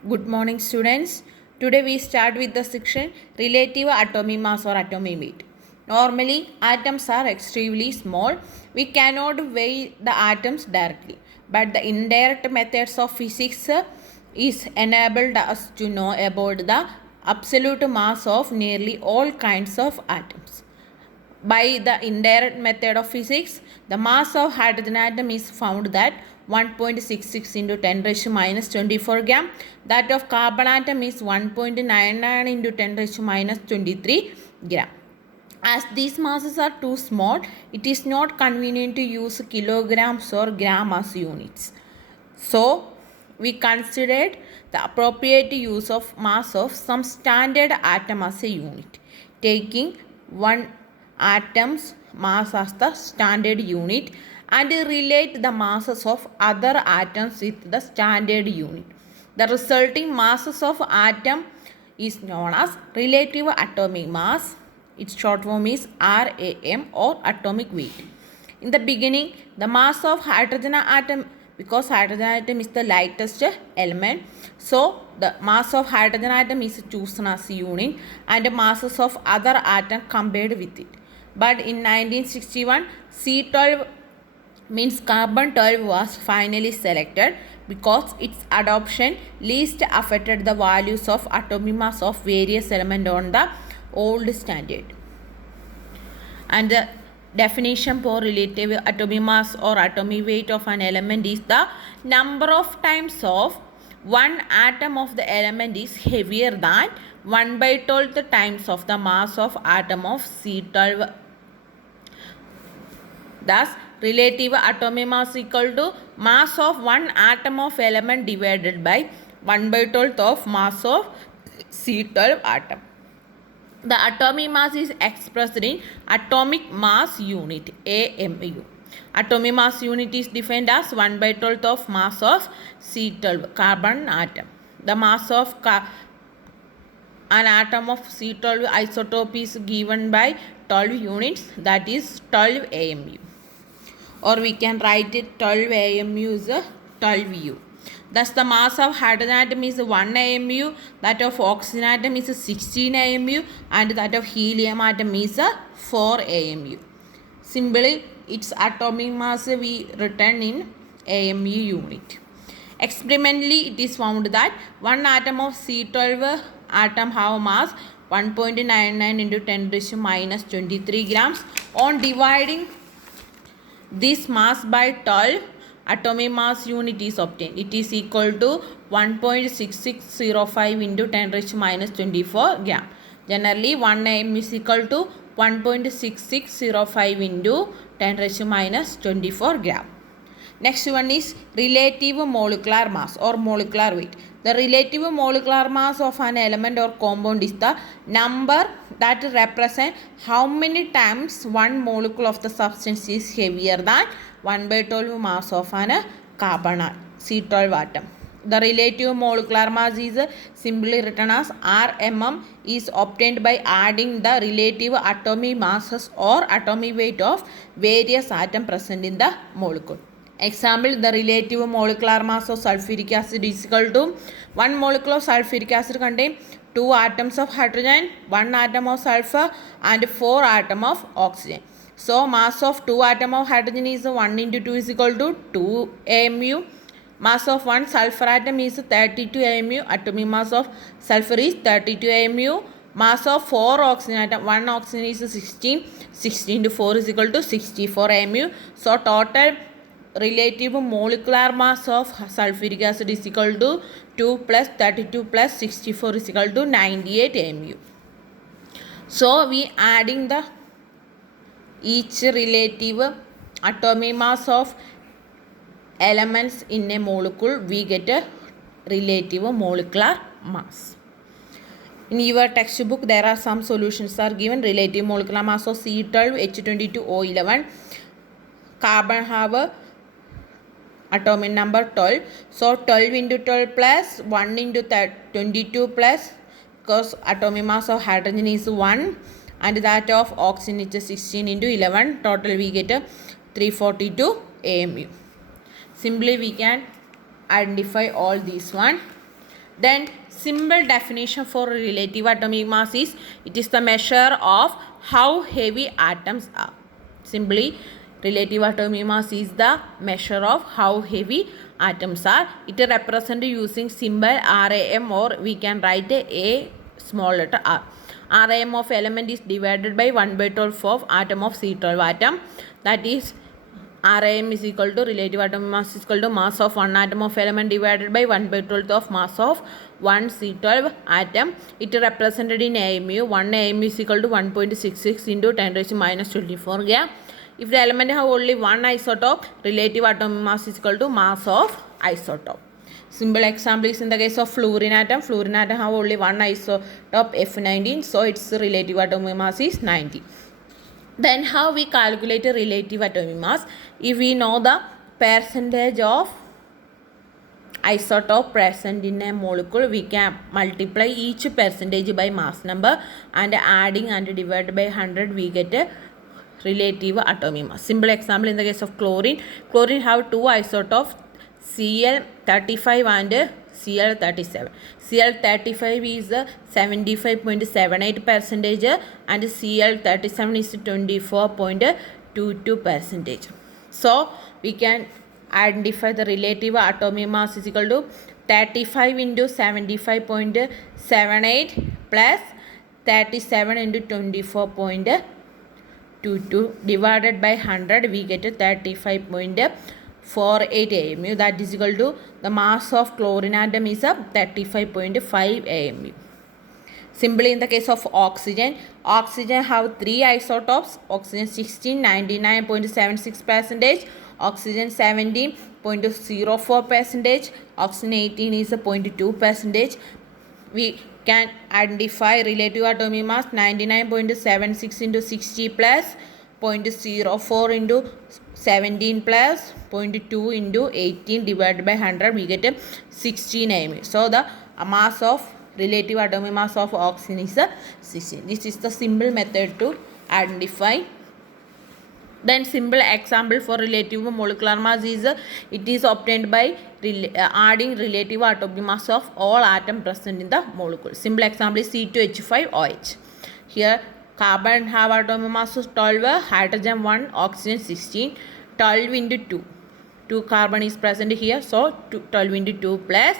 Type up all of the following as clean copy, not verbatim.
Good morning, students. Today we start with the section relative atomic mass or atomic weight. Normally, atoms are extremely small. We cannot weigh the atoms directly, but the indirect methods of physics is enabled us to know about the absolute mass of nearly all kinds of atoms. By the indirect method of physics, the mass of hydrogen atom is found that 1.66 into 10 raised to minus 24 gram. That of carbon atom is 1.99 into 10 raised to minus 23 gram. As these masses are too small, it is not convenient to use kilograms or gram as units. So, we considered the appropriate use of mass of some standard atom as a unit, taking one atom's mass as the standard unit and relate the masses of other atoms with the standard unit. The resulting masses of atom is known as relative atomic mass. Its short form is RAM or atomic weight. In the beginning, the mass of hydrogen atom, because hydrogen atom is the lightest element, so the mass of hydrogen atom is chosen as a unit and the masses of other atom compared with it. But in 1961, C12 means carbon 12 was finally selected because its adoption least affected the values of atomic mass of various elements on the old standard. And the definition for relative atomic mass or atomic weight of an element is the number of times of one atom of the element is heavier than 1 by 12th times of the mass of atom of C12. Thus, relative atomic mass equal to mass of one atom of element divided by 1 by 12th of mass of C12 atom. The atomic mass is expressed in atomic mass unit AMU. Atomic mass unit is defined as 1 by 12th of mass of C12 carbon atom. The mass of an atom of C12 isotope is given by 12 units, that is 12 AMU. Or we can write it 12 AMU is 12 U. Thus the mass of hydrogen atom is 1 AMU, that of oxygen atom is 16 AMU and that of helium atom is 4 AMU. Simply its atomic mass we written in AMU unit. Experimentally it is found that one atom of C12 atom have mass 1.99 into 10 raised to minus 23 grams. On dividing this mass by 12, atomic mass unit is obtained. It is equal to 1.6605 into 10 raised to minus 24 gram. Generally, 1 m is equal to 1.6605 into 10 raised to minus 24 gram. Next one is relative molecular mass or molecular weight. The relative molecular mass of an element or compound is the number that represents how many times one molecule of the substance is heavier than 1 by 12 mass of an carbon C12 atom. The relative molecular mass is simply written as RMM is obtained by adding the relative atomic masses or atomic weight of various atoms present in the molecule. Example, the relative molecular mass of sulfuric acid is equal to 1 molecule of sulfuric acid contain 2 atoms of hydrogen, 1 atom of sulfur and 4 atoms of oxygen. So, mass of 2 atoms of hydrogen is 1 into 2 is equal to 2 AMU. Mass of 1 sulfur atom is 32 AMU. Atomic mass of sulfur is 32 AMU. Mass of 4 oxygen atom, 1 oxygen is 16. 16 into 4 is equal to 64 AMU. So, total relative molecular mass of sulfuric acid is equal to 2 plus 32 plus 64 is equal to 98 mu. So we adding the each relative atomic mass of elements in a molecule, we get a relative molecular mass. In your textbook there are some solutions are given. Relative molecular mass of C12 H22O11. Carbon have a atomic number 12. So 12 into 12 plus 1 into 22 plus, because atomic mass of hydrogen is 1 and that of oxygen is 16 into 11. Total we get a 342 AMU. Simply we can identify all these one. Then simple definition for relative atomic mass is it is the measure of how heavy atoms are. Simply, relative atomic mass is the measure of how heavy atoms are. It is represented using symbol RAM, or we can write a small letter r. RAM of element is divided by 1/12 of atom of C12 atom. That is, RAM is equal to relative atomic mass is equal to mass of one atom of element divided by 1/12 of mass of one C12 atom. It is represented in AMU. 1 AMU is equal to 1.66 into 10 raised to minus 24 gram. If the element have only one isotope, relative atomic mass is equal to mass of isotope. Simple example is in the case of fluorine atom. Fluorine atom have only one isotope F19, so its relative atomic mass is 90. Then how we calculate a relative atomic mass? If we know the percentage of isotope present in a molecule, we can multiply each percentage by mass number, and adding and divided by 100 we get a relative atomic mass. Simple example in the case of chlorine. Chlorine have two isotopes, Cl35 and Cl37. Cl35 is 75.78 percentage and Cl37 is 24.22 percentage. So we can identify the relative atomic mass is equal to 35 into 75.78 plus 37 into 24.22 divided by 100, we get 35.48 AMU. That is equal to the mass of chlorine atom is 35.5 AMU. Simply in the case of oxygen, oxygen have three isotopes. Oxygen 16, 99.76 percentage. Oxygen 17.04 percentage. Oxygen 18 is 0.2 percentage. We can identify relative atomic mass 99.76 into 60 plus 0.04 into 17 plus 0.2 into 18 divided by 100, we get 16 AMU. So the mass of relative atomic mass of oxygen is 16. This is the simple method to identify. Then simple example for relative molecular mass is it is obtained by adding relative atomic mass of all atoms present in the molecule. Simple example is C2H5OH. Here carbon have atomic mass of 12, hydrogen 1, oxygen 16. 12 into 2. 2 carbon is present here, so 12 into 2 plus.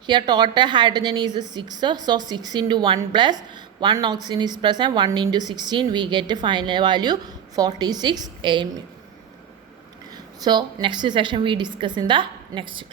Here total hydrogen is 6, so 6 into 1 plus 1 oxygen is present, 1 into 16, we get a final value 46 AMU. So next session we discuss in the next class.